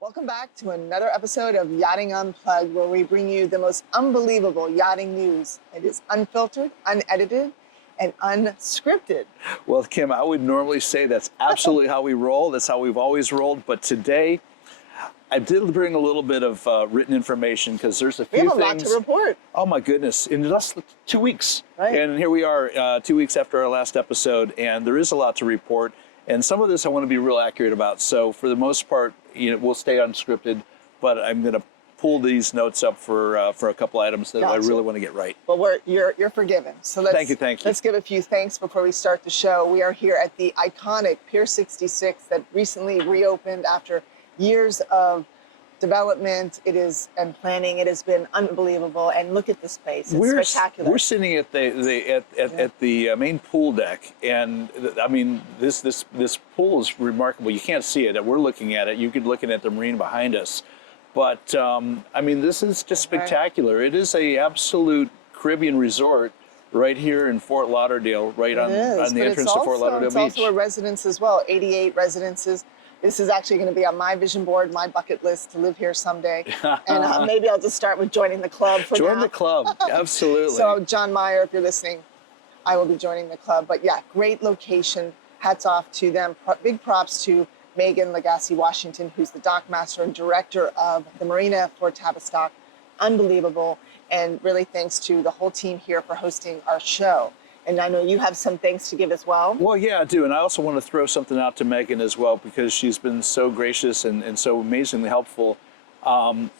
Welcome back to another episode of Yachting Unplugged, where we bring you the most unbelievable yachting news. It is unfiltered, unedited, and unscripted. Well, Kim, I would normally say that's absolutely how we roll. That's how we've always rolled. But today, I did bring a little bit of written information because there's a few things. We have a lot to report. Oh my goodness! In just 2 weeks, right. And here we are, 2 weeks after our last episode, and there is a lot to report. And some of this I want to be real accurate about. So for the most part, we'll stay unscripted, but I'm going to pull these notes up for a couple items that I really want to get right. Well, you're forgiven. So thank you. Let's give a few thanks before we start the show. We are here at the iconic Pier 66 that recently reopened after years of development and planning. It has been unbelievable, and look at this place. It's spectacular. We're sitting at the main pool deck, and I mean this pool is remarkable. You can't see it. We're looking at it. You could look at the marine behind us, but I mean this is just spectacular. It is a absolute Caribbean resort right here in Fort Lauderdale, right on the entrance to Fort Lauderdale Beach. It's also a residence as well. 88 residences. This is actually going to be on my vision board, my bucket list to live here someday. And maybe I'll just start with joining the club for now. Join the club, absolutely. So John Meyer, if you're listening, I will be joining the club. But yeah, great location. Hats off to them. Big props to Megan Lagasse Washington, who's the dock master and director of the Marina for Tavistock. Unbelievable. And really thanks to the whole team here for hosting our show. And I know you have some thanks to give as well. Well, yeah, I do. And I also want to throw something out to Megan as well, because she's been so gracious and so amazingly helpful. I'm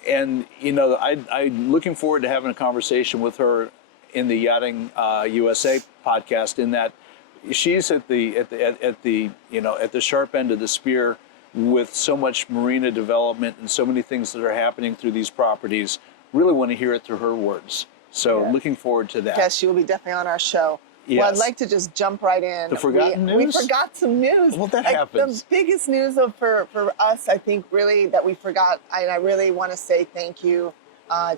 looking forward to having a conversation with her in the Yachting USA podcast, in that she's at the sharp end of the spear with so much marina development and so many things that are happening through these properties. Really want to hear it through her words. So looking forward to that. Yes, she will be definitely on our show. Yes. Well, I'd like to just jump right in. The forgotten news? We forgot some news. Well, that happens. The biggest news for us, I think, really, that we forgot, and I really want to say thank you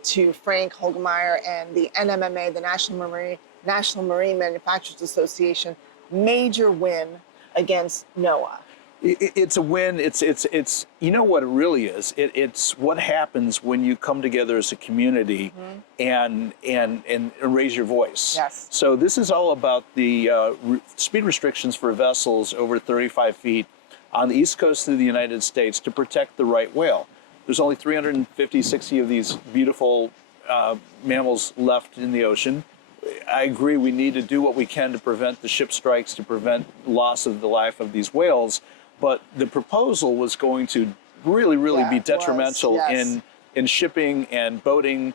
to Frank Hogemeyer and the NMMA, the National Marine Manufacturers Association. Major win against NOAA. It's a win. It's you know what it really is. It's what happens when you come together as a community and raise your voice. Yes. So this is all about the speed restrictions for vessels over 35 feet on the east coast of the United States to protect the right whale. There's only 350, 60 of these beautiful mammals left in the ocean. I agree, we need to do what we can to prevent the ship strikes, to prevent loss of the life of these whales. But the proposal was going to really be detrimental in shipping and boating.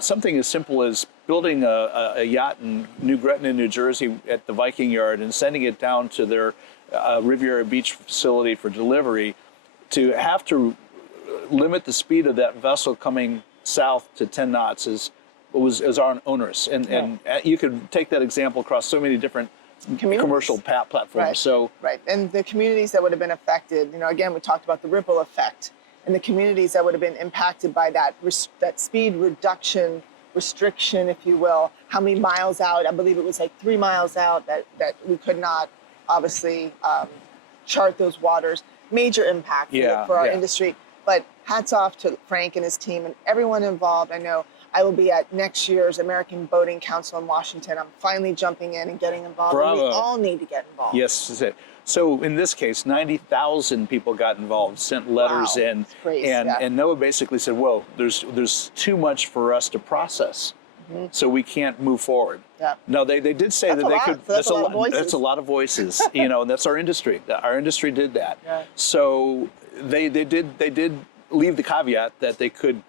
Something as simple as building a yacht in New Gretna, New Jersey at the Viking Yard and sending it down to their Riviera Beach facility for delivery. To have to limit the speed of that vessel coming south to 10 knots is onerous. And you could take that example across so many different commercial platforms. Right. And the communities that would have been affected, again, we talked about the ripple effect, and the communities that would have been impacted by that speed restriction, if you will. How many miles out? I believe it was like 3 miles out that we could not obviously chart those waters. Major impact for our industry. But hats off to Frank and his team and everyone involved. I know I will be at next year's American Boating Council in Washington. I'm finally jumping in and getting involved. Bravo. And we all need to get involved. Yes, that's it. So in this case, 90,000 people got involved, sent letters in, and NOAA basically said, "Whoa, there's too much for us to process, so we can't move forward." Yeah. No, they did say that they could. So that's a lot of voices, and that's our industry. Our industry did that. Yeah. So they did leave the caveat that they could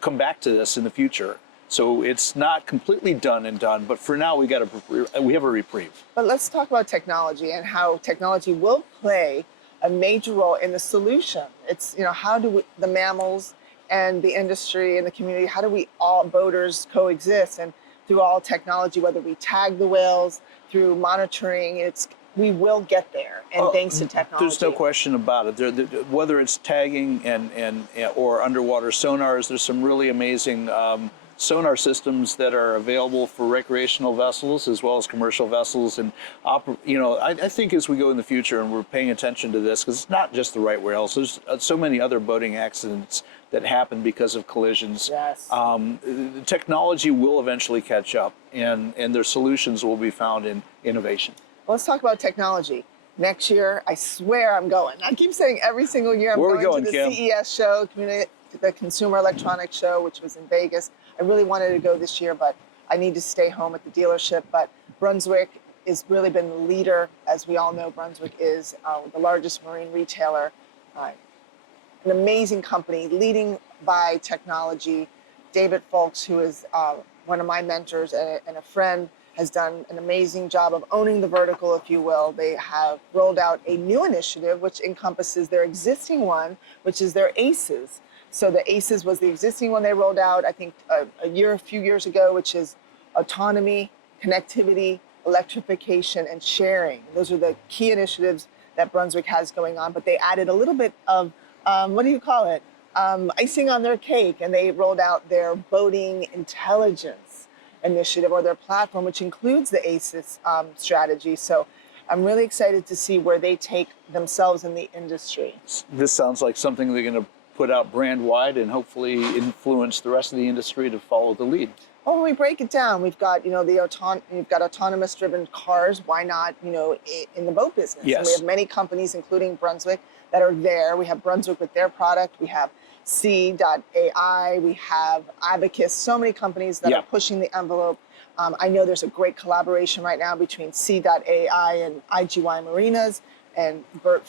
come back to this in the future. So it's not completely done, but for now we have a reprieve. But let's talk about technology and how technology will play a major role in the solution. It's, how do the mammals and the industry and the community, how do we all boaters coexist? And through all technology, whether we tag the whales, through monitoring, we will get there, and thanks to technology. There's no question about it. Whether it's tagging or underwater sonars, there's some really amazing sonar systems that are available for recreational vessels as well as commercial vessels. And I think as we go in the future and we're paying attention to this, because it's not just the right whales, there's so many other boating accidents that happen because of collisions. Yes. The technology will eventually catch up, and their solutions will be found in innovation. Well, let's talk about technology. Next year, I swear I'm going. I keep saying every single year I'm going to the Kim? CES show, the Consumer Electronics Show, which was in Vegas. I really wanted to go this year, but I need to stay home at the dealership. But Brunswick has really been the leader. As we all know, Brunswick is the largest marine retailer, an amazing company, leading by technology. David Folks, who is one of my mentors and a friend, has done an amazing job of owning the vertical, if you will. They have rolled out a new initiative, which encompasses their existing one, which is their ACES. So the ACES was the existing one they rolled out, I think, a few years ago, which is autonomy, connectivity, electrification, and sharing. Those are the key initiatives that Brunswick has going on, but they added a little bit of, what do you call it? Icing on their cake, and they rolled out their boating intelligence initiative, or their platform, which includes the ACES strategy. So I'm really excited to see where they take themselves in the industry. This sounds like something they're going to put out brand wide and hopefully influence the rest of the industry to follow the lead. Well, when we break it down, we've got, you've got autonomous driven cars. Why not, in the boat business? Yes. And we have many companies, including Brunswick, that are there. We have Brunswick with their product. We have C.AI, we have Abacus, so many companies that are pushing the envelope. I know there's a great collaboration right now between C.AI and IGY Marinas, and Bert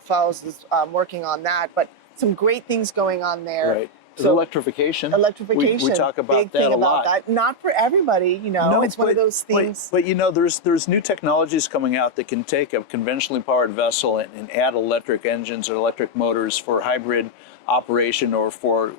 Fowles is working on that, but some great things going on there. Right. So, electrification. Electrification. We talk about big that thing a about lot. that. Not for everybody, No, it's one of those things. But there's new technologies coming out that can take a conventionally powered vessel and add electric engines or electric motors for hybrid operation, or for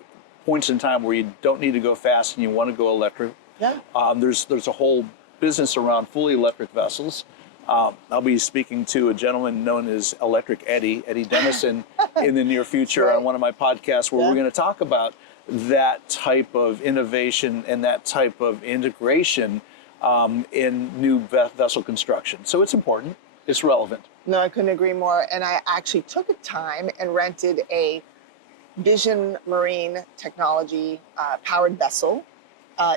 points in time where you don't need to go fast and you want to go electric. Yeah. There's a whole business around fully electric vessels. I'll be speaking to a gentleman known as Electric Eddie Dennison, in the near future on one of my podcasts, where we're going to talk about that type of innovation and that type of integration in new vessel construction. So it's important. It's relevant. No, I couldn't agree more. And I actually took a time and rented a Vision Marine technology powered vessel.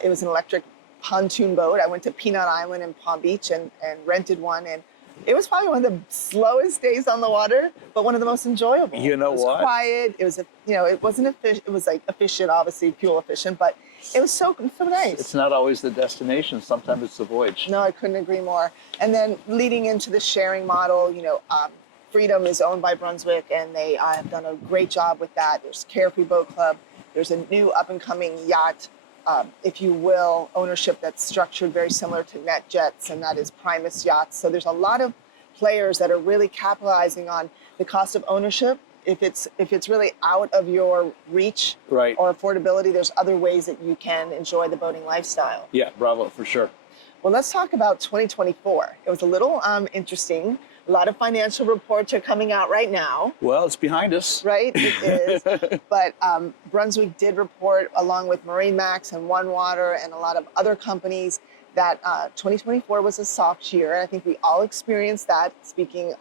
It was an electric pontoon boat. I went to Peanut Island in Palm Beach and rented one, and it was probably one of the slowest days on the water, but one of the most enjoyable. You know what? It was quiet. It was it wasn't efficient. It was like efficient, obviously fuel efficient, but it was so nice. It's not always the destination. Sometimes it's the voyage. No, I couldn't agree more. And then leading into the sharing model, Freedom is owned by Brunswick, and they have done a great job with that. There's Carefree Boat Club. There's a new up-and-coming yacht, if you will, ownership that's structured very similar to NetJets, and that is Primus Yachts. So there's a lot of players that are really capitalizing on the cost of ownership. If it's really out of your reach or affordability, there's other ways that you can enjoy the boating lifestyle. Yeah, bravo, for sure. Well, let's talk about 2024. It was a little interesting. A lot of financial reports are coming out right now. Well, it's behind us. Right, it is. But Brunswick did report, along with MarineMax and OneWater and a lot of other companies, that 2024 was a soft year. And I think we all experienced that, speaking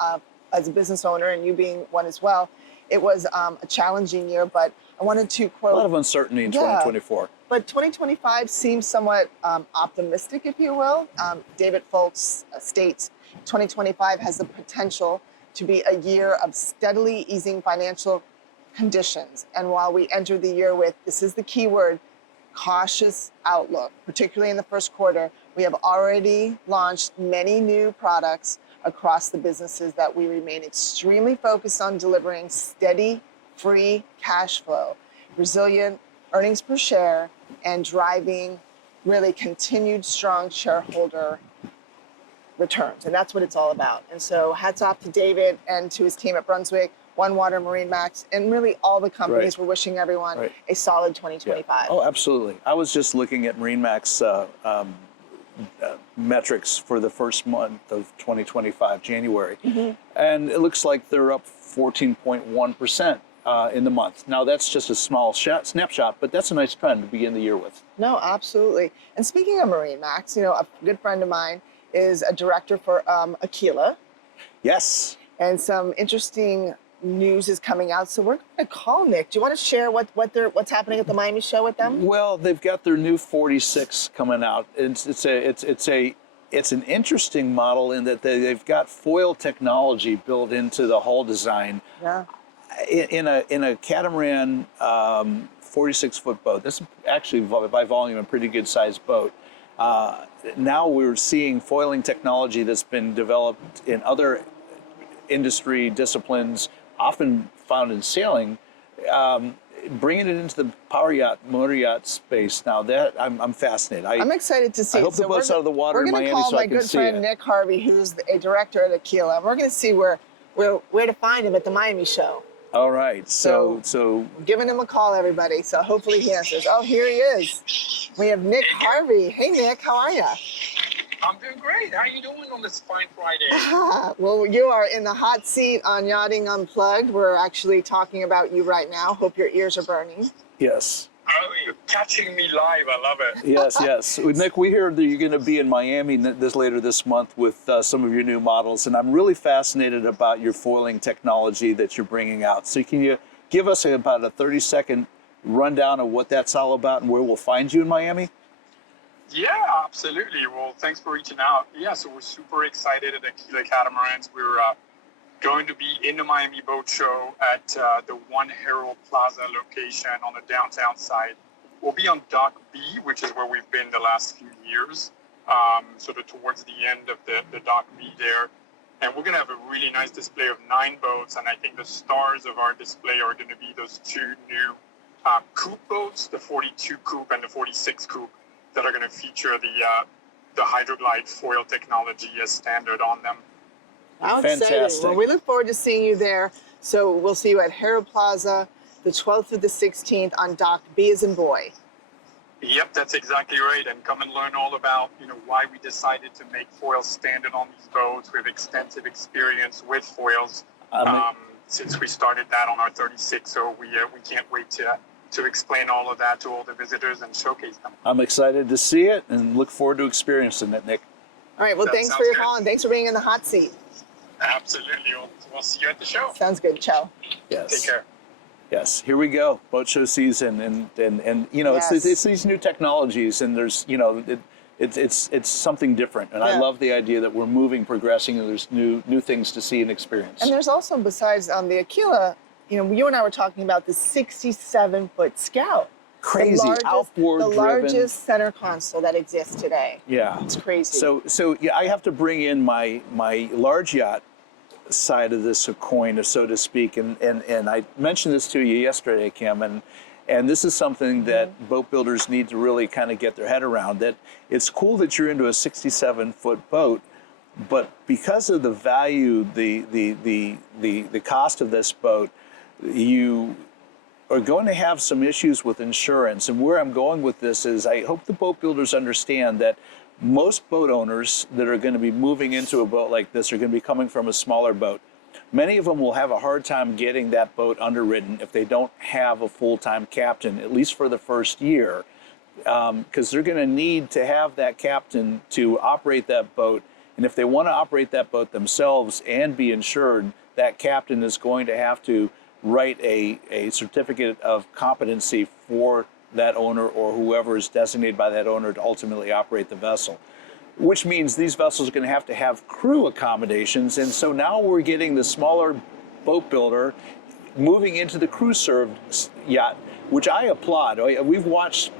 as a business owner, and you being one as well. It was a challenging year, but I wanted to quote... A lot of uncertainty in 2024. But 2025 seems somewhat optimistic, if you will. David Folks states, 2025 has the potential to be a year of steadily easing financial conditions. And while we enter the year with, this is the key word, cautious outlook, particularly in the first quarter, we have already launched many new products across the businesses that we remain extremely focused on delivering steady, free cash flow, resilient earnings per share, and driving really continued strong shareholder returns. And that's what it's all about. And so hats off to David and to his team at Brunswick, OneWater, MarineMax, and really all the companies. We're wishing everyone a solid 2025. Yeah. Oh, absolutely. I was just looking at MarineMax metrics for the first month of 2025, January, and it looks like they're up 14.1%. in the month. Now that's just a small snapshot, but that's a nice trend to begin the year with. No, absolutely. And speaking of marine, Max, you know, a good friend of mine is a director for Aquila, Yes. and some interesting news is coming out. So we're going to call Nick. Do you want to share what's happening at the Miami show with them? Well, they've got their new 46 coming out. It's an interesting model in that they've got foil technology built into the hull design. Yeah. In a catamaran 46-foot boat. This is actually by volume a pretty good sized boat. Now we're seeing foiling technology that's been developed in other industry disciplines, often found in sailing, bringing it into the power yacht, motor yacht space. Now that I'm fascinated. I'm excited to see. I hope the boat's out of the water in Miami so I can see it. We're going to call my good friend Nick Harvey, who's a director at Aquila, and we're going to see where to find him at the Miami show. All right, so we're giving him a call, everybody. So hopefully he answers. Oh, here he is. We have Nick Harvey. Hey, Nick, how are you? I'm doing great. How are you doing on this fine Friday? Well, you are in the hot seat on Yachting Unplugged. We're actually talking about you right now. Hope your ears are burning. yes. Oh, you're catching me live. I love it. Yes. Nick, we heard that you're going to be in Miami later this month with some of your new models, and I'm really fascinated about your foiling technology that you're bringing out. So can you give us about a 30-second rundown of what that's all about and where we'll find you in Miami? Yeah, absolutely. Well, thanks for reaching out. Yeah, so we're super excited at Aquila Catamarans. We're going to be in the Miami Boat Show at the One Herald Plaza location on the downtown side. We'll be on Dock B, which is where we've been the last few years, sort of towards the end of the Dock B there. And we're going to have a really nice display of 9 boats, and I think the stars of our display are going to be those 2 new coupe boats, the 42 coupe and the 46 coupe, that are going to feature the Hydroglide foil technology as standard on them. How exciting. Fantastic. Well, we look forward to seeing you there. So we'll see you at Herald Plaza the 12th through the 16th on Dock B as in boy. Yep, that's exactly right. And come and learn all about, why we decided to make foils standard on these boats. We have extensive experience with foils since we started that on our 36. So we can't wait to explain all of that to all the visitors and showcase them. I'm excited to see it and look forward to experiencing it, Nick. All right, well, thanks for your call and thanks for being in the hot seat. Absolutely. We'll see you at the show. Sounds good. Ciao. Yes. Take care. Yes, here we go, boat show season, and Yes. it's these new technologies, and there's it's something different, and I love the idea that we're progressing, and there's new things to see and experience. And there's also, besides the Aquila, you and I were talking about the 67-foot Scout. Crazy, outboard the driven. largest center console that exists today. Yeah, it's crazy. So yeah, I have to bring in my large yacht side of this coin, so to speak, and I mentioned this to you yesterday, Kim, and this is something that boat builders need to really kind of get their head around. That it's cool that you're into a 67-foot boat, but because of the value, the cost of this boat, you are going to have some issues with insurance. And where I'm going with this is I hope the boat builders understand that most boat owners that are going to be moving into a boat like this are going to be coming from a smaller boat. Many of them will have a hard time getting that boat underwritten if they don't have a full-time captain, at least for the first year, because they're going to need to have that captain to operate that boat. And if they want to operate that boat themselves and be insured, that captain is going to have to write a certificate of competency for that owner or whoever is designated by that owner to ultimately operate the vessel, which means these vessels are going to have crew accommodations. And so now we're getting the smaller boat builder moving into the crew-served yacht, which I applaud. We've watched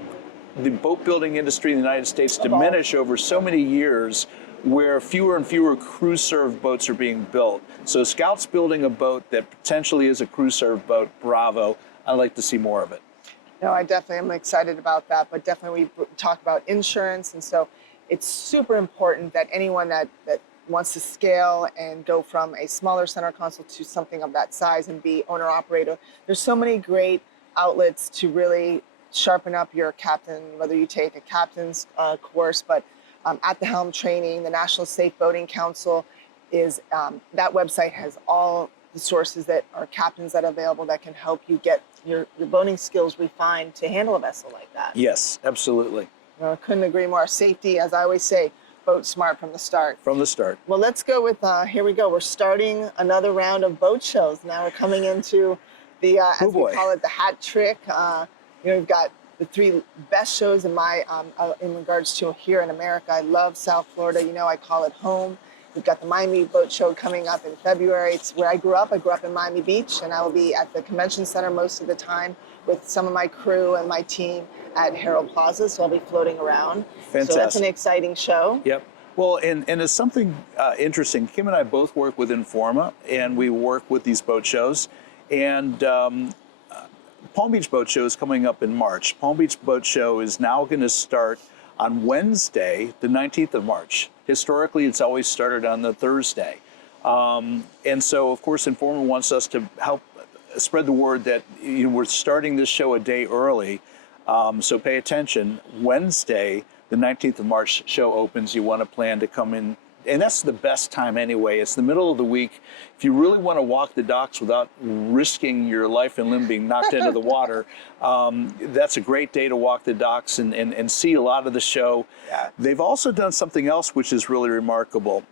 the boat building industry in the United States diminish over so many years, where fewer and fewer crew-served boats are being built. So Scout's building a boat that potentially is a crew-served boat. Bravo. I'd like to see more of it. No, I definitely am excited about that, but definitely we talk about insurance, and so it's super important that anyone that wants to scale and go from a smaller center console to something of that size and be owner-operator, there's so many great outlets to really sharpen up your captain, whether you take a captain's course, but at the helm training, the National Safe Boating Council is, that website has all the sources that are captains that are available that can help you get your boating skills refined to handle a vessel like that. Yes, absolutely. I couldn't agree more. Safety, as I always say, boat smart from the start. From the start. Well, let's go with, here we go. We're starting another round of boat shows. Now we're coming into the, as we call it, the hat trick. We've got the 3 best shows in regards to here in America. I love South Florida. I call it home. We've got the Miami Boat Show coming up in February. It's where I grew up. I grew up in Miami Beach, and I will be at the convention center most of the time with some of my crew and my team at Harold Plaza, so I'll be floating around. Fantastic. So that's an exciting show. Yep. Well, and it's something interesting. Kim and I both work with Informa, and we work with these boat shows. And Palm Beach Boat Show is coming up in March. Palm Beach Boat Show is now going to start on Wednesday, the 19th of March. Historically, it's always started on the Thursday. And so, of course, Informa wants us to help spread the word that we're starting this show a day early. So pay attention. Wednesday, the 19th of March, show opens. You want to plan to come in. And that's the best time anyway. It's the middle of the week. If you really want to walk the docks without risking your life and limb being knocked into the water, that's a great day to walk the docks and see a lot of the show. Yeah. They've also done something else which is really remarkable.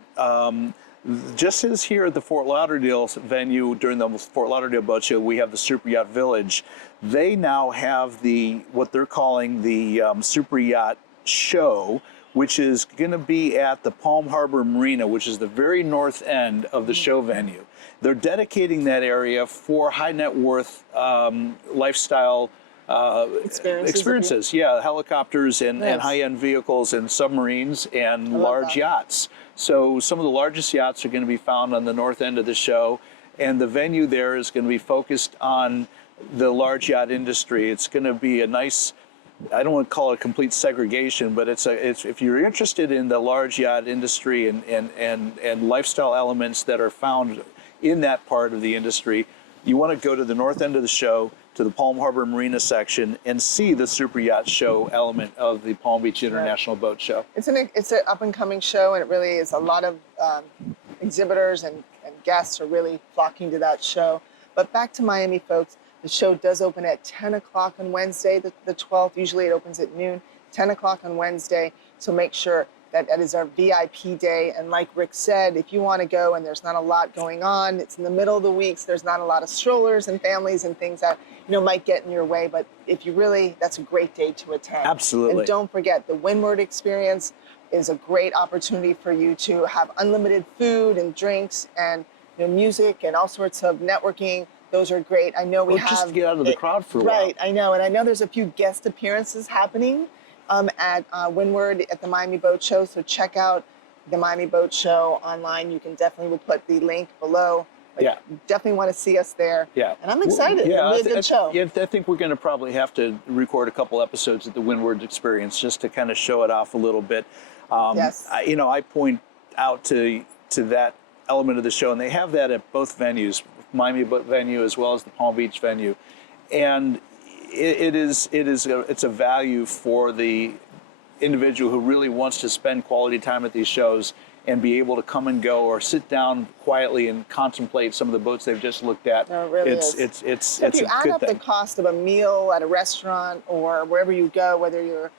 Just as here at the Fort Lauderdale venue during the Fort Lauderdale Boat Show, we have the Super Yacht Village. They now have what they're calling the Super Yacht Show, which is going to be at the Palm Harbor Marina, which is the very north end of the show venue. They're dedicating that area for high net worth lifestyle experiences. Yeah, helicopters and high-end vehicles and submarines and large yachts. So some of the largest yachts are going to be found on the north end of the show, and the venue there is going to be focused on the large yacht industry. It's going to be a nice, I don't want to call it a complete segregation, but it's if you're interested in the large yacht industry and lifestyle elements that are found in that part of the industry, you want to go to the north end of the show, to the Palm Harbor Marina section, and see the Super Yacht Show element of the Palm Beach International Boat Show. It's an up and coming show, and it really is. A lot of exhibitors and guests are really flocking to that show. But back to Miami, folks. The show does open at 10 o'clock on Wednesday, the 12th. Usually it opens at noon, 10 o'clock on Wednesday. So make sure that is our VIP day. And like Rick said, if you want to go and there's not a lot going on, it's in the middle of the week, so there's not a lot of strollers and families and things that might get in your way. But if you really, that's a great day to attend. Absolutely. And don't forget, the Windward experience is a great opportunity for you to have unlimited food and drinks and music and all sorts of networking. Those are great. I know we have just to get out of the crowd for a while. Right, I know. And I know there's a few guest appearances happening at Windward at the Miami Boat Show. So check out the Miami Boat Show online. You can we'll put the link below. Yeah. Definitely want to see us there. Yeah. And I'm excited. Yeah, It'll be a good show. Yeah, I think we're going to probably have to record a couple episodes at the Windward Experience just to kind of show it off a little bit. Yes. I point out to that element of the show, and they have that at both venues, Miami venue as well as the Palm Beach venue, and it's a value for the individual who really wants to spend quality time at these shows and be able to come and go or sit down quietly and contemplate some of the boats they've just looked at. No, it really it's is. It's So if you a add good up thing. the cost of a meal at a restaurant or wherever you go, whether you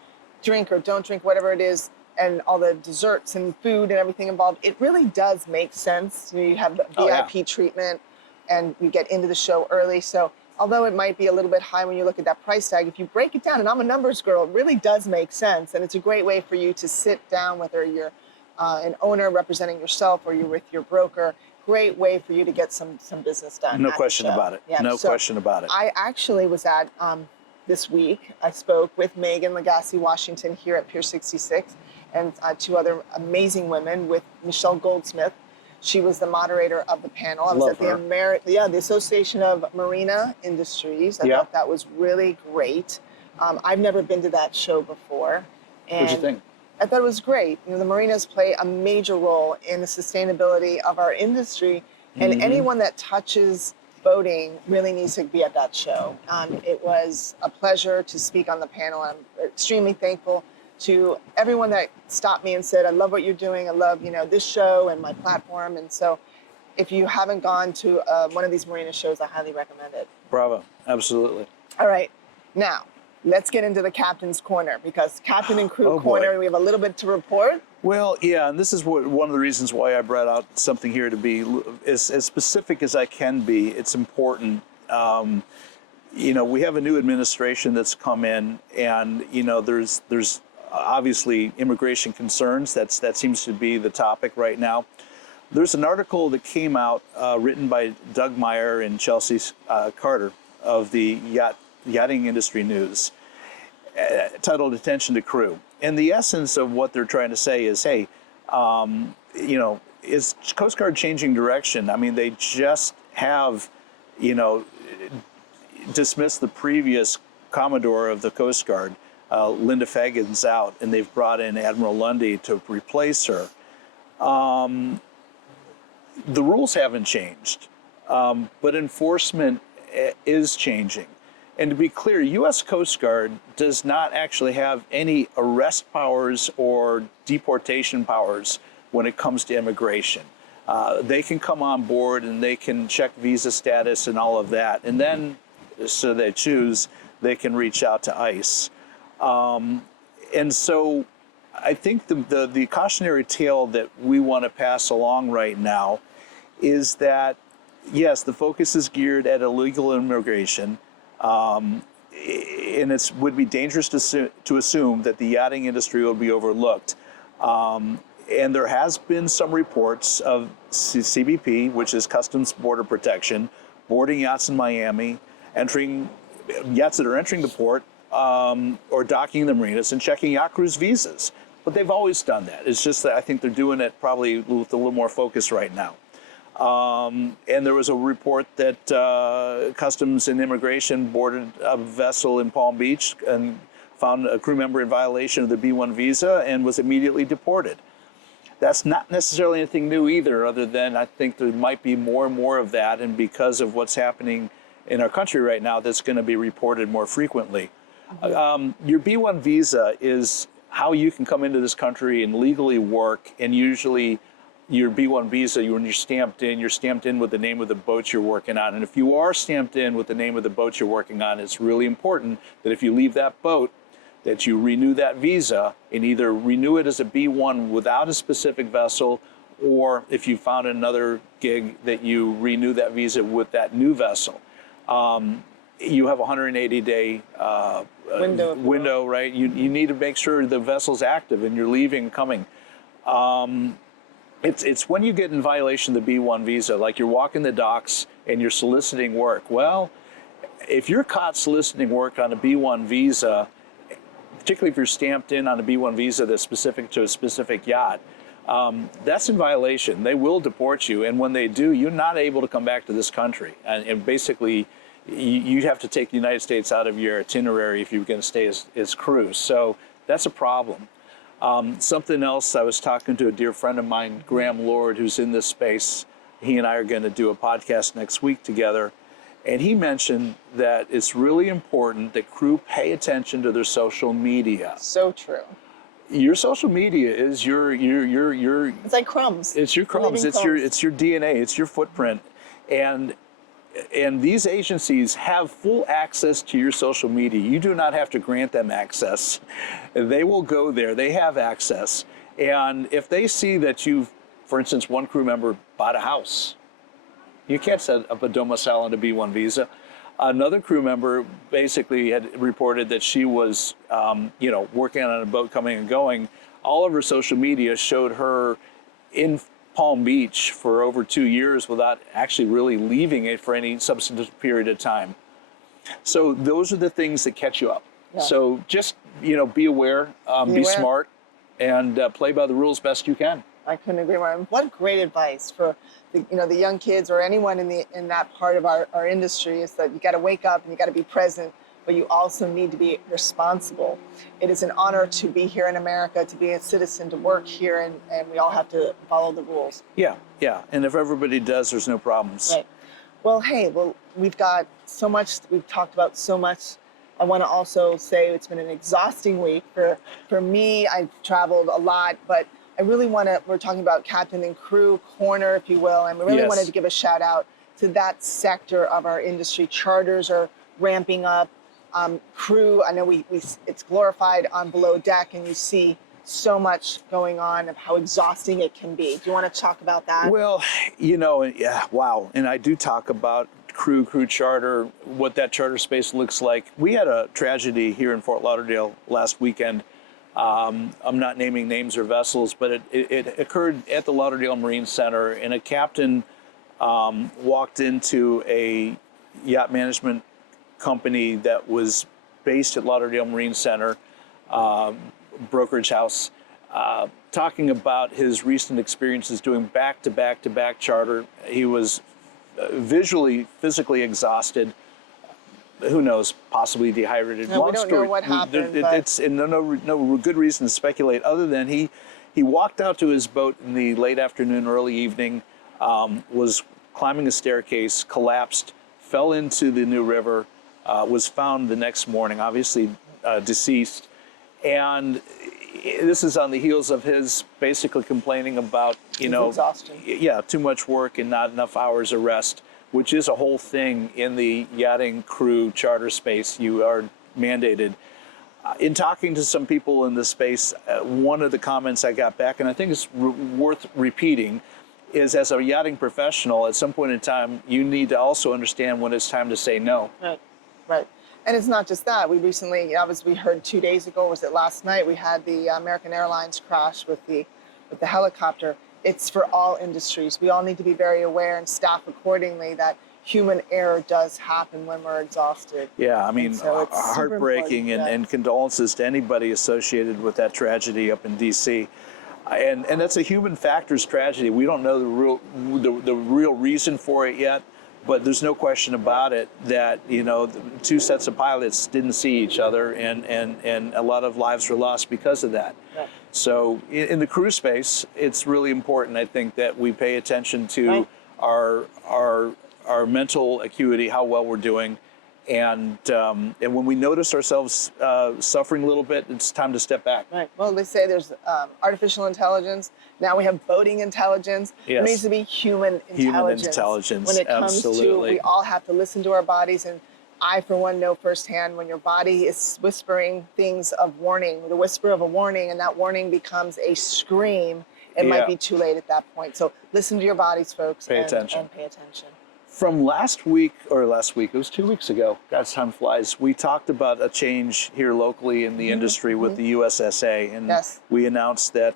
drink or don't drink, whatever it is, and all the desserts and food and everything involved, it really does make sense. You have the VIP treatment and you get into the show early. So although it might be a little bit high when you look at that price tag, if you break it down, and I'm a numbers girl, it really does make sense. And it's a great way for you to sit down, whether you're an owner representing yourself or you're with your broker. Great way for you to get some business done. No question about it. Yeah, no question about it. I actually was at, this week, I spoke with Megan Lagasse Washington here at Pier 66 and 2 other amazing women with Michelle Goldsmith. She was the moderator of the panel. I was at the Association of Marina Industries. I thought that was really great. I've never been to that show before. And What'd you think? I thought it was great. The marinas play a major role in the sustainability of our industry, and anyone that touches boating really needs to be at that show. It was a pleasure to speak on the panel. I'm extremely thankful to everyone that stopped me and said, I love what you're doing. I love, this show and my platform. And so if you haven't gone to one of these marina shows, I highly recommend it. Bravo, absolutely. All right, now let's get into the captain's corner, because captain and crew corner, we have a little bit to report. Well, yeah, and this is one of the reasons why I brought out something here to be as specific as I can be. It's important. You know, we have a new administration that's come in, and you know, there's obviously immigration concerns. That seems to be the topic right now. There's an article that came out written by Doug Meyer and Chelsea Carter of the Yachting Industry News, titled "Attention to Crew." And the essence of what they're trying to say is, hey, you know, is Coast Guard changing direction? I mean, they just have, you know, dismissed the previous Commodore of the Coast Guard, Linda Fagan's out, and they've brought in Admiral Lundy to replace her. The rules haven't changed, but enforcement is changing. And to be clear, U.S. Coast Guard does not actually have any arrest powers or deportation powers when it comes to immigration. They can come on board and they can check visa status and all of that. And then, so they choose, they can reach out to ICE. And so I think the cautionary tale that we want to pass along right now is that, yes, the focus is geared at illegal immigration. And it would be dangerous to assume that the yachting industry will be overlooked. And there has been some reports of CBP, which is Customs Border Protection, boarding yachts in Miami, yachts that are entering the port, or docking in the marinas and checking yacht crews' visas. But they've always done that. It's just that I think they're doing it probably with a little more focus right now. And there was a report that Customs and Immigration boarded a vessel in Palm Beach and found a crew member in violation of the B-1 visa and was immediately deported. That's not necessarily anything new either, other than I think there might be more and more of that, and because of what's happening in our country right now, that's going to be reported more frequently. Your B-1 visa is how you can come into this country and legally work, and usually your B-1 visa, when you're stamped in with the name of the boat you're working on. And if you are stamped in with the name of the boat you're working on, it's really important that if you leave that boat, that you renew that visa and either renew it as a B-1 without a specific vessel, or if you found another gig, that you renew that visa with that new vessel. You have a 180-day window, right? You need to make sure the vessel's active and you're leaving and coming. It's when you get in violation of the B-1 visa, like you're walking the docks and you're soliciting work. Well, if you're caught soliciting work on a B-1 visa, particularly if you're stamped in on a B-1 visa that's specific to a specific yacht, that's in violation. They will deport you, and when they do, you're not able to come back to this country. And basically, you have to take the United States out of your itinerary if you're going to stay as crew. So that's a problem. Something else, I was talking to a dear friend of mine, Graham Lord, who's in this space. He and I are going to do a podcast next week together. And he mentioned that it's really important that crew pay attention to their social media. So true. Your social media is your It's like crumbs. It's your crumbs. It's your DNA. It's your footprint. And these agencies have full access to your social media. You do not have to grant them access. They will go there. They have access. And if they see that you've, for instance, one crew member bought a house, you can't set up a domicile on a B-1 visa. Another crew member basically had reported that she was, working on a boat coming and going. All of her social media showed her in Palm Beach for over 2 years without actually really leaving it for any substantive period of time. So those are the things that catch you up. Yeah. So just, be aware, be smart, and play by the rules best you can. I couldn't agree more. What great advice for the young kids or anyone in that part of our industry is that you got to wake up and you got to be present, but you also need to be responsible. It is an honor to be here in America, to be a citizen, to work here, and we all have to follow the rules. Yeah. And if everybody does, there's no problems. Right. Well, we've got so much, we've talked about so much. I want to also say it's been an exhausting week. For me, I've traveled a lot, but I really want to, we're talking about captain and crew corner, if you will, and we really Yes. wanted to give a shout out to that sector of our industry. Charters are ramping up. Crew, I know it's glorified on below deck, and you see so much going on of how exhausting it can be. Do you want to talk about that? Well, yeah, wow. And I do talk about crew charter, what that charter space looks like. We had a tragedy here in Fort Lauderdale last weekend. I'm not naming names or vessels, but it occurred at the Lauderdale Marine Center, and a captain walked into a yacht management company that was based at Lauderdale Marine Center, brokerage house, talking about his recent experiences doing back-to-back charter. He was visually, physically exhausted. Who knows? Possibly dehydrated. No, we don't know what happened. It's no good reason to speculate, other than he walked out to his boat in the late afternoon, early evening, was climbing a staircase, collapsed, fell into the New River, was found the next morning, obviously deceased, and this is on the heels of his basically complaining about exhaustion. Yeah, too much work and not enough hours of rest, which is a whole thing in the yachting crew charter space. You are mandated. In talking to some people in the space, one of the comments I got back, and I think it's worth repeating, is as a yachting professional, at some point in time, you need to also understand when it's time to say no. Right. And it's not just that. We recently, we heard 2 days ago, was it last night, we had the American Airlines crash with the helicopter. It's for all industries. We all need to be very aware and staff accordingly that human error does happen when we're exhausted. Yeah, I mean, so it's heartbreaking, and condolences to anybody associated with that tragedy up in D.C. And that's a human factors tragedy. We don't know the real reason for it yet, but there's no question about it that the two sets of pilots didn't see each other, and a lot of lives were lost because of that. Yeah. So in the crew space, it's really important, I think, that we pay attention to our mental acuity, how well we're doing, and when we notice ourselves suffering a little bit, it's time to step back. Right. Well, they say there's artificial intelligence. Now we have boating intelligence. Yes. There needs to be human intelligence. Human intelligence, when it comes absolutely. to, we all have to listen to our bodies, and I, for one, know firsthand when your body is whispering things of warning, the whisper of a warning, and that warning becomes a scream, it might be too late at that point. So listen to your bodies, folks. Pay attention. And pay attention. From last week, it was 2 weeks ago, God's time flies, we talked about a change here locally in the industry with the USSA, and we announced that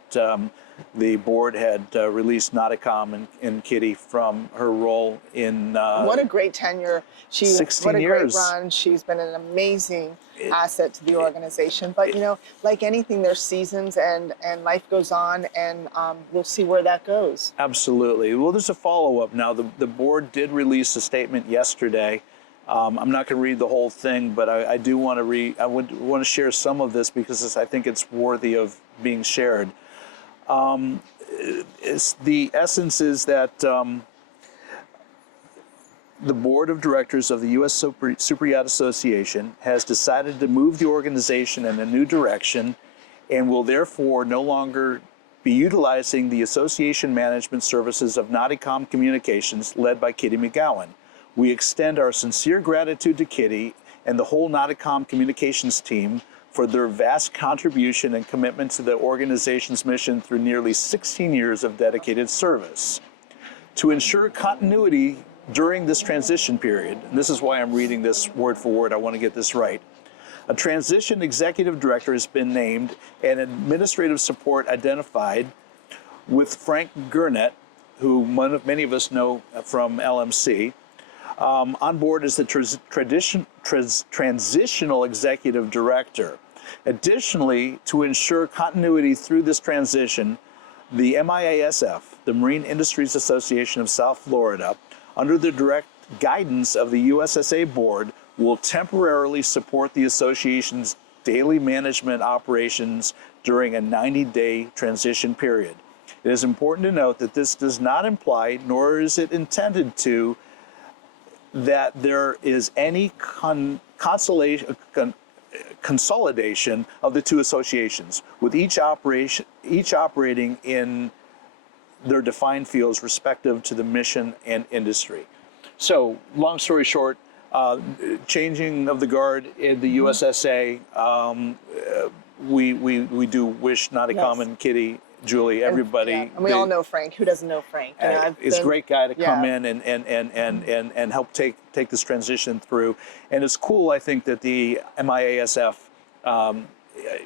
the board had released Nauticom and Kitty from her role in... what a great tenure. 16 what a years. great run. She's been an amazing asset to the organization. But, like anything, there's seasons, and life goes on, and we'll see where that goes. Absolutely. Well, there's a follow-up now. The board did release a statement yesterday. I'm not going to read the whole thing, but I do want to read. I want to share some of this because I think it's worthy of being shared. The essence is that the board of directors of the U.S. Super Yacht Association has decided to move the organization in a new direction, and will therefore no longer be utilizing the association management services of Nauticom Communications, led by Kitty McGowan. We extend our sincere gratitude to Kitty and the whole Nauticom Communications team for their vast contribution and commitment to the organization's mission through nearly 16 years of dedicated service. To ensure continuity during this transition period, and this is why I'm reading this word for word, I want to get this right. A transition executive director has been named and administrative support identified, with Frank Gurnett, who many of us know from LMC, on board as the transitional executive director. Additionally, to ensure continuity through this transition, the MIASF, the Marine Industries Association of South Florida, under the direct guidance of the USSA board, will temporarily support the association's daily management operations during a 90-day transition period. It is important to note that this does not imply, nor is it intended to, that there is any consolidation of the two associations, with each operating in their defined fields respective to the mission and industry. So, long story short, changing of the guard in the USSA, we do wish not a common Kitty, Julie, everybody. And we all know Frank. Who doesn't know Frank? You know, he's a great guy to come in and help take this transition through. And it's cool, I think, that the MIASF,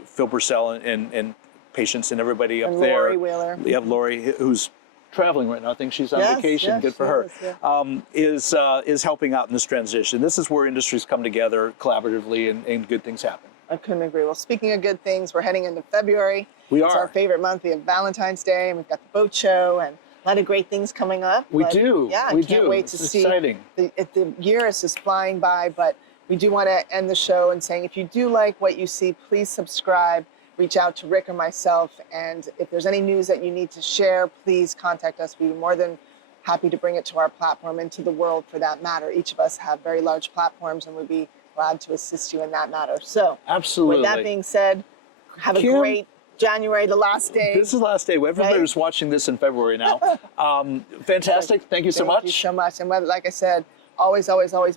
Phil Purcell and Patience and everybody up and there. Lori Wheeler. We have Lori, who's traveling right now. I think she's on vacation. Yes, good for her. Is helping out in this transition. This is where industries come together collaboratively and good things happen. I couldn't agree. Well, speaking of good things, we're heading into February. We It's are. our favorite month. We have Valentine's Day, and we've got the boat show, and a lot of great things coming up. We But, do. Yeah, I We can't do. wait It's to see. exciting. The year is just flying by, but we do want to end the show and saying, if you do like what you see, please subscribe. Reach out to Rick or myself, and if there's any news that you need to share, please contact us. We'd be more than happy to bring it to our platform and to the world for that matter. Each of us have very large platforms, and we'd be glad to assist you in that matter. So, Absolutely. with that being said, have a Kim, great January, the last day. This is the last day. Everybody's watching this in February now. Fantastic. Thank you so much. Thank you so much. And like I said, always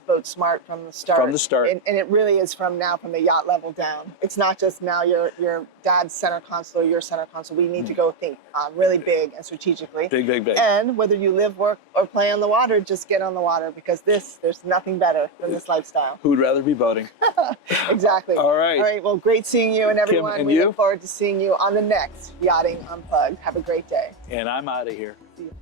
boat smart from the start. From the start. And it really is from the yacht level down. It's not just now your dad's center console, your center console. We need to go think really big and strategically. Big, big, big. And whether you live, work, or play on the water, just get on the water, because there's nothing better than this lifestyle. Who would rather be boating? Exactly. All right. All right. Well, great seeing you and everyone. Kim, and we you? look forward to seeing you on the next Yachting Unplugged. Have a great day. And I'm out of here. See you.